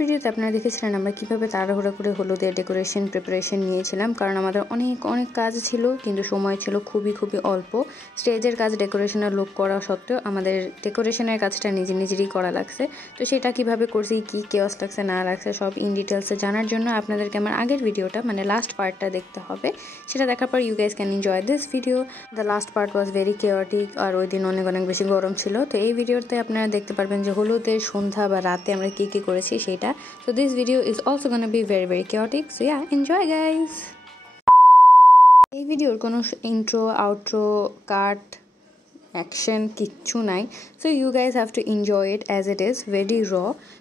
ভিডিওতে আপনারা দেখেছিলেন আমরা কীভাবে তাড়াহুড়ো করে হলুদের ডেকোরেশন প্রিপারেশন নিয়েছিলাম, কারণ আমাদের অনেক কাজ ছিল, কিন্তু সময় ছিল খুবই অল্প। স্টেজের কাজ ডেকোরেশনের লুক করা সত্ত্বেও আমাদের ডেকোরেশনের কাজটা নিজেরই করা লাগছে। তো সেটা কিভাবে করছি, কী কেওয়াস লাগছে না লাগছে সব ইন ডিটেলসে জানার জন্য আপনাদেরকে আমার আগের ভিডিওটা মানে লাস্ট পার্টটা দেখতে হবে। সেটা দেখার পর you guys can enjoy this video. The last part was very chaotic, আর ওই দিন অনেক বেশি গরম ছিল। তো এই ভিডিওতে আপনারা দেখতে পারবেন যে হলুদের সন্ধ্যা বা রাতে আমরা কী করেছি সেটা। So this video is also gonna be very chaotic, so yeah, enjoy guys. এই ভিডিওর কোনো ইন্ট্রো আউট্রো কাট অ্যাকশন কিচ্ছু নাই। So you guys have to enjoy it as it is very raw.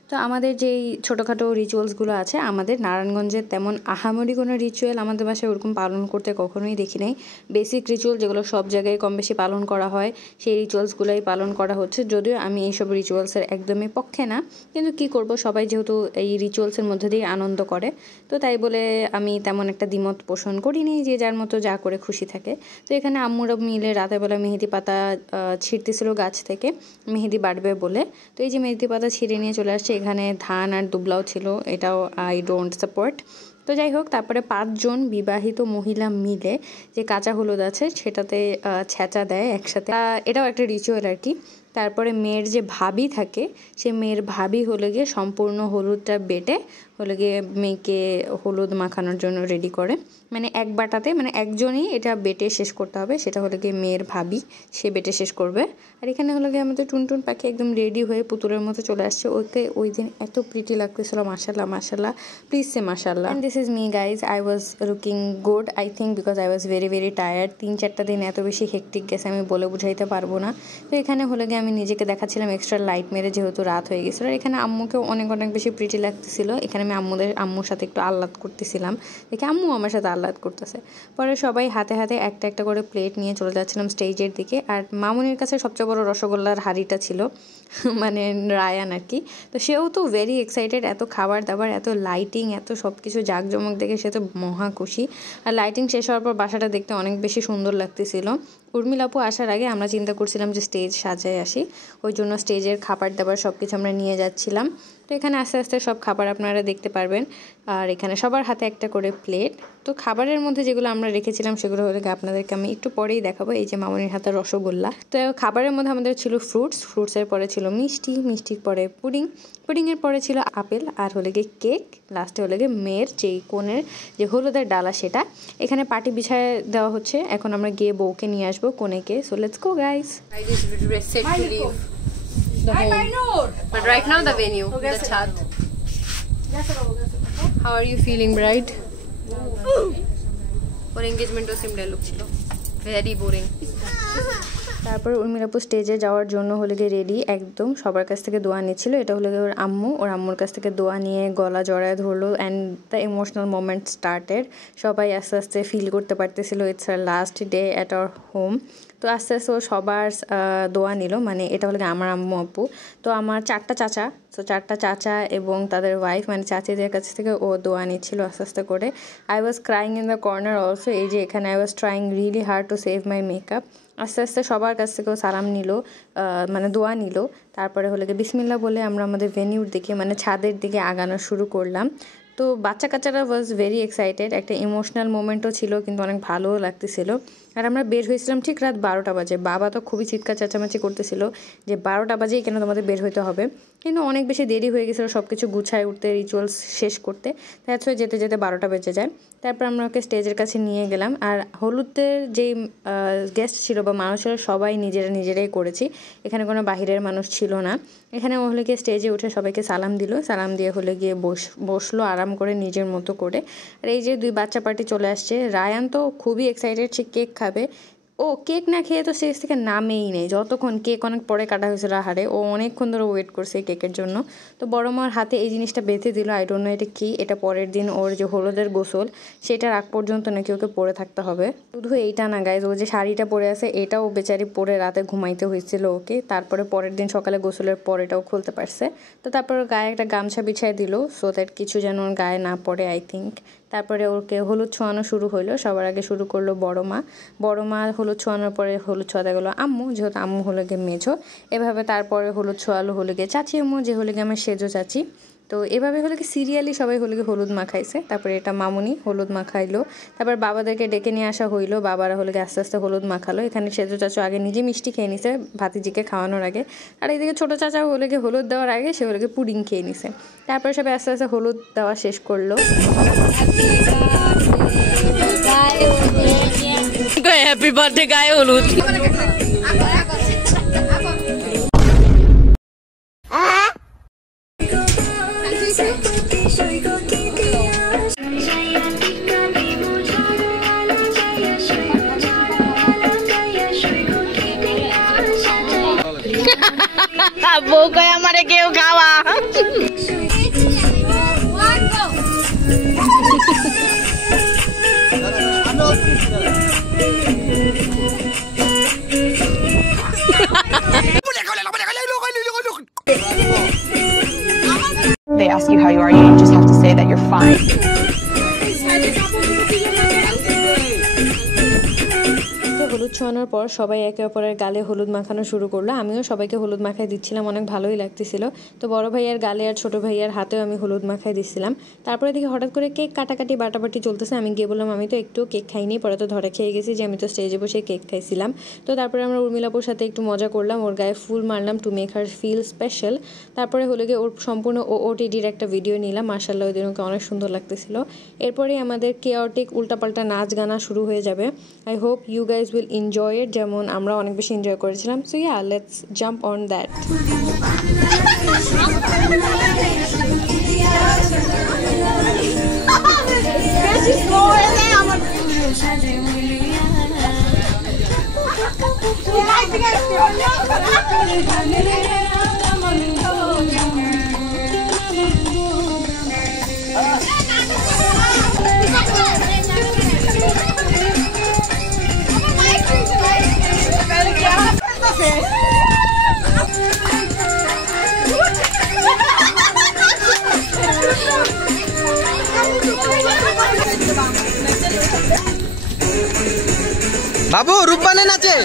তো আমাদের যেই ছোটোখাটো রিচুয়ালসগুলো আছে, আমাদের নারায়ণগঞ্জের তেমন আহামরি কোনো রিচুয়াল আমাদের বাসায় ওরকম পালন করতে কখনোই দেখি নাই। বেসিক রিচুয়াল যেগুলো সব জায়গায় কম বেশি পালন করা হয়, সেই রিচুয়ালসগুলোই পালন করা হচ্ছে। যদিও আমি এইসব রিচুয়ালসের একদমই পক্ষে না, কিন্তু কি করব, সবাই যেহেতু এই রিচুয়ালসের মধ্যে দিয়ে আনন্দ করে, তো তাই বলে আমি তেমন একটা দ্বিমত পোষণ করিনি, যে যার মতো যা করে খুশি থাকে। তো এখানে আম্মুরা মিলে রাতেরবেলা মেহেদি পাতা ছিঁড়তেছিল গাছ থেকে, মেহেদি বাড়বে বলে। তো এই যে মেহেদি পাতা ছিঁড়ে নিয়ে চলে আসছে, এখানে ধান আর দুবলাও ছিল, এটাও আই ডোন্ট সাপোর্ট। তো যাই হোক, তারপরে 5 জন বিবাহিত মহিলা মিলে যে কাঁচা হলুদ আছে সেটাতে ছেঁচা দেয় একসাথে, এটাও একটা রিচুয়াল আর কি। তারপরে মেয়ের যে ভাবি থাকে, সে মেয়ের ভাবি হলে গিয়ে সম্পূর্ণ হলুদটা বেটে হলে গিয়ে মেয়েকে হলুদ মাখানোর জন্য রেডি করে। মানে এক বাটাতে, মানে একজনই এটা বেটে শেষ করতে হবে, সেটা হলে গিয়ে মেয়ের ভাবি, সে বেটে শেষ করবে। আর এখানে হলো গিয়ে আমাদের টুনটুন পাখি একদম রেডি হয়ে পুতুলের মতো চলে আসছে। ওকে ওই দিন এত প্রিটি লাগতেছিল, মাশাল্লাহ, প্লিজ সে মাশাল্লাহ। And this is me guys, I was looking good I think, because I was very tired. 3-4টা দিন এত বেশি হেক্টিক গেছে আমি বলে বুঝাইতে পারবো না। তো এখানে হলে গিয়ে আমি নিজেকে দেখাচ্ছিলাম এক্সট্রা লাইট মেরে, যেহেতু রাত হয়ে গেছিলো। আর এখানে আম্মুকেও অনেক বেশি প্রিটি লাগতেছিল। এখানে আমি আম্মুর সাথে একটু আহ্লাদ করতেছিলাম, দেখে আম্মু আমার সাথে আহ্লাদ করতেছে। পরে সবাই হাতে একটা করে প্লেট নিয়ে চলে যাচ্ছিলাম স্টেজের দিকে। আর মামুনির কাছে সবচেয়ে বড় রসগোল্লার হাঁড়িটা ছিল, মানে রায়ান আর কি। তো সেও তো ভেরি এক্সাইটেড, এত খাবার দাবার, এত লাইটিং, এত সব কিছু জাঁকজমক দেখে সে তো মহা খুশি। আর লাইটিং শেষ হওয়ার পর বাসাটা দেখতে অনেক বেশি সুন্দর লাগতেছিল। উর্মিলা আপু আসার আগে আমরা চিন্তা করছিলাম যে স্টেজ সাজায় আসি, ওই জন্য স্টেজের খাবার দাবার সব কিছু আমরা নিয়ে যাচ্ছিলাম। তো এখানে আস্তে সব খাবার আপনারা দেখতে পারবেন। আর এখানে সবার হাতে একটা করে প্লেট। তো খাবারের মধ্যে যেগুলো আমরা রেখেছিলাম সেগুলো হলে আপনাদেরকে আমি একটু পরেই দেখাবো। এই যে মামনির হাতে রসগোল্লা। তো খাবারের মধ্যে আমাদের ছিল ফ্রুটসের পরে ছিল মিষ্টির পরে পুডিংয়ের পরে ছিল আপেল, আর হলে গিয়ে কেক, লাস্টে হলে গিয়ে মেয়ের যেই কোণের যে হলুদের ডালা সেটা। এখানে পাটি বিছায় দেওয়া হচ্ছে, এখন আমরা গিয়ে বউকে নিয়ে আসবো কোণেকে। So let's go guys. The home. But right now the venue, the chat. How are you feeling, bride? Or engagement was similar look chilo. Very boring. তারপর উর্মিলাপু স্টেজে যাওয়ার জন্য হলে গিয়ে রেডি, একদম সবার কাছ থেকে দোয়া নিচ্ছিল। এটা হলে গিয়ে ওর আম্মুর কাছ থেকে দোয়া নিয়ে গলা জড়ায় ধরলো, and the emotional moment started. সবাই আস্তে ফিল করতে পারতেছিল it's our last day at our home. তো আস্তে ও সবার দোয়া নিল, মানে এটা হলে আমার আম্মু আপু। তো আমার 4টা চাচা, তো 4টা চাচা এবং তাদের ওয়াইফ মানে চাচিদের কাছ থেকে ও দোয়া নিচ্ছিল আস্তে করে। I was crying in the corner also. এই যে এখানে I was trying really hard to save my makeup. আস্তে সবার কাছ থেকেও সালাম নিল, মানে দোয়া নিল। তারপরে হলে গিয়ে বিসমিল্লাহ বলে আমরা আমাদের ভেনিউর দিকে মানে ছাদের দিকে আগানো শুরু করলাম। তো বাচ্চা কাচ্চারা ওয়াজ ভেরি এক্সাইটেড, একটা ইমোশনাল মোমেন্টও ছিল, কিন্তু অনেক ভালোও লাগতেছিল। আর আমরা বের হয়েছিলাম ঠিক রাত 12টা বাজে। বাবা তো খুবই চিৎকার চেঁচামেচি করতেছিল যে 12টা বাজেই কেন তোমাদের বের হইতে হবে, কিন্তু অনেক বেশি দেরি হয়ে গেছিলো সব কিছু গুছায় উঠতে, রিচুয়ালস শেষ করতে। দ্যাটস ওয়াই যেতে 12টা বেজে যায়। তারপর আমরা ওকে স্টেজের কাছে নিয়ে গেলাম। আর হলুদের যেই গেস্ট ছিল বা মানুষ ছিল সবাই নিজেরাই করেছি, এখানে কোনো বাহিরের মানুষ ছিল না। এখানে ও হলে গিয়ে স্টেজে উঠে সবাইকে সালাম দিল, সালাম দিয়ে হলে গিয়ে বসলো আরাম করে নিজের মতো করে। আর এই যে 2 বাচ্চা পার্টি চলে আসছে। রায়ান তো খুবই এক্সাইটেড, সে কেক খাবে। ও কেক না খেয়ে তো স্টেজ থেকে নামেই নেই, যতক্ষণ কেক অনেক পরে কাটা হয়েছিল হাড়ে, ও অনেকক্ষণ ধরে ওয়েট করছে এই কেকের জন্য। তো বড় মার হাতে এই জিনিসটা বেঁধে দিল, আই ডোন্ট নো এটা কি। এটা পরের দিন ওর যে হলুদের গোসল সেটার আগ পর্যন্ত নাকি ওকে পরে থাকতে হবে। শুধু এইটা না গাইজ, ও যে শাড়িটা পরে আছে এটাও বেচারি পরে রাতে ঘুমাইতে হয়েছিল ওকে। তারপরে পরের দিন সকালে গোসলের পর এটাও খুলতে পারছে। তো তারপর গায়ে একটা গামছা বিছাই দিল, সো দ্যাট কিছু যেন ওর গায়ে না পড়ে আই থিঙ্ক। তারপরে ওকে হলুদ ছোঁয়ানো শুরু হলো। সবার আগে শুরু করলো বড় মা হলুদ ছোঁয়ানোর পরে হলুদ ছোঁয়াতে গেলো আম্মু, যেহেতু আম্মু হলো গিয়ে মেঝো। এভাবে তারপরে হলুদ ছোঁয়ালো হলো গিয়ে চাচি আম্মু, যে হলো গিয়ে আমার সেজো চাচি। তো এভাবে হলো কি সিরিয়ালি সবাই হলো কি হলুদ মাখাইছে। তারপরে এটা মামুনি হলুদ মাখাইলো, তারপর বাবাদেরকে ডেকে নিয়ে আসা হইলো, বাবারা হলো কি আস্তে আস্তে হলুদ মাখালো। এখানে সেজো চাচু আগে নিজে মিষ্টি খেয়ে নিছে ভাতিজিকে খাওয়ানোর আগে, আর এইদিকে ছোটো চাচাও হলো কি হলুদ দেওয়ার আগে সে হলো কি পুডিং খেয়ে নিছে। তারপরে সবাই আস্তে আস্তে হলুদ দেওয়া শেষ করলো। হ্যাপি বার্থডে গায়ে হলুদ। বউ কয় আমারে কেউ খাওয়া। They ask you how you are, you just have to say that you're fine. হলুদ ছোঁয়ানোর পর সবাই একে অপরের গালে হলুদ মাখানো শুরু করলো। আমিও সবাইকে হলুদ মাখাই দিচ্ছিলাম, অনেক ভালোই লাগতেছিল। তো বড় ভাইয়ার গালে আর ছোট ভাইয়ার হাতেও আমি হলুদ মাখাই দিচ্ছিলাম। তারপরে দেখি হঠাৎ করে কেক কাটাকাটি বাটাবাটি চলতেছে। আমি গিয়ে বললাম আমি তো একটু কেক খাইনি, পরে তো ধরে খেয়ে গেছি যে আমি তো স্টেজে বসে কেক খাইছিলাম। তো তারপরে আমরা উর্মিলাপুর সাথে একটু মজা করলাম, ওর গায়ে ফুল মারলাম to make her feel special. তারপরে হলো গিয়ে ওর সম্পূর্ণ ওটিডির একটা ভিডিও নিলাম, মার্শাল্লাহ ওই দিন ওকে অনেক সুন্দর লাগতেছিল। এরপরে আমাদের কেয়ারটিক উল্টাপাল্টা নাচ গানা শুরু হয়ে যাবে। I hope you guys will enjoy it, যেমন আমরা অনেক বেশি এনজয় করেছিলাম। So yeah, let's jump on that. বাবু রূপবানে নাচে।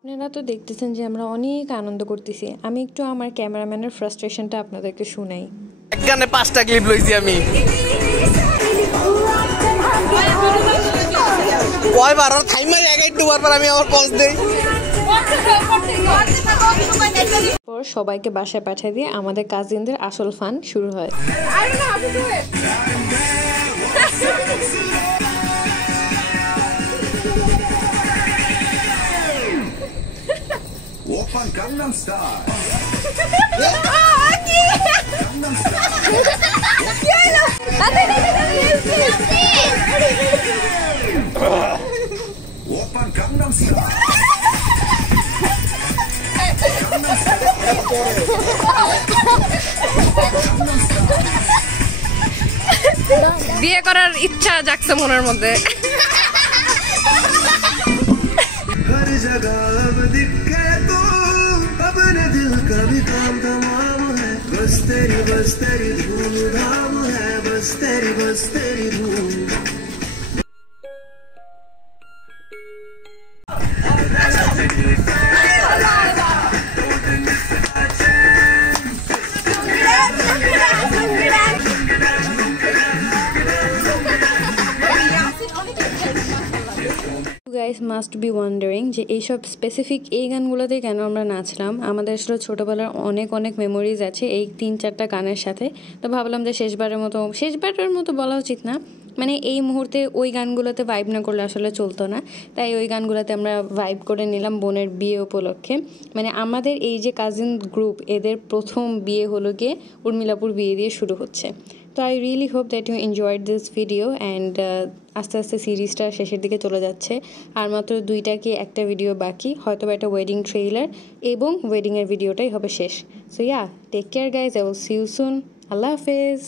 আপনারা তো দেখতেছেন যে আমরা অনেক আনন্দ করতেছি। আমি একটু আমার ক্যামেরাম্যানের ফ্রাস্ট্রেশনটা আপনাদেরকে শুনাই। এক গানে 5টা ক্লিপ লইছি আমি। কয়বার আর থাইমার একাই দুবার পর আমি আবার পজ দেই। পর সবাইকে বাসায় পাঠিয়ে দিয়ে আমাদের কাজিনদের আসল ফান শুরু হয়। 오빤 강남 스타일. 강남 스타일. 오빤 강남 스타일. বিয়ে করার ইচ্ছা জাগছে মনের মধ্যে। हर जगह अब दिखे तू अपने दिल का भी काम तमाम है बस तेरी धूम धाम है बस तेरी धूम। গাইস মাস্ট বি ওয়ান্ডারিং যে এইসব স্পেসিফিক এই গানগুলোতে কেন আমরা নাচলাম। আমাদের আসলে ছোটোবেলার অনেক মেমোরিজ আছে এই 3-4টা গানের সাথে। তো ভাবলাম যে শেষবারের মতো বলা উচিত না, মানে এই মুহূর্তে ওই গানগুলোতে ভাইব না করলে আসলে চলতো না, তাই ওই গানগুলোতে আমরা ভাইব করে নিলাম বোনের বিয়ে উপলক্ষে। মানে আমাদের এই যে কাজিন গ্রুপ এদের প্রথম বিয়ে হলো গিয়ে উর্মিলাপুর বিয়ে দিয়ে শুরু হচ্ছে। তো I really hope that you enjoyed this video and আস্তে আস্তে সিরিজটা শেষের দিকে চলে যাচ্ছে। আর মাত্র 2টা কি একটা ভিডিও বাকি, হয়তো একটা ওয়েডিং ট্রেইলার এবং ওয়েডিংয়ের ভিডিওটাই হবে শেষ। So yeah, take care guys, I will see you soon. আল্লাহ হাফেজ।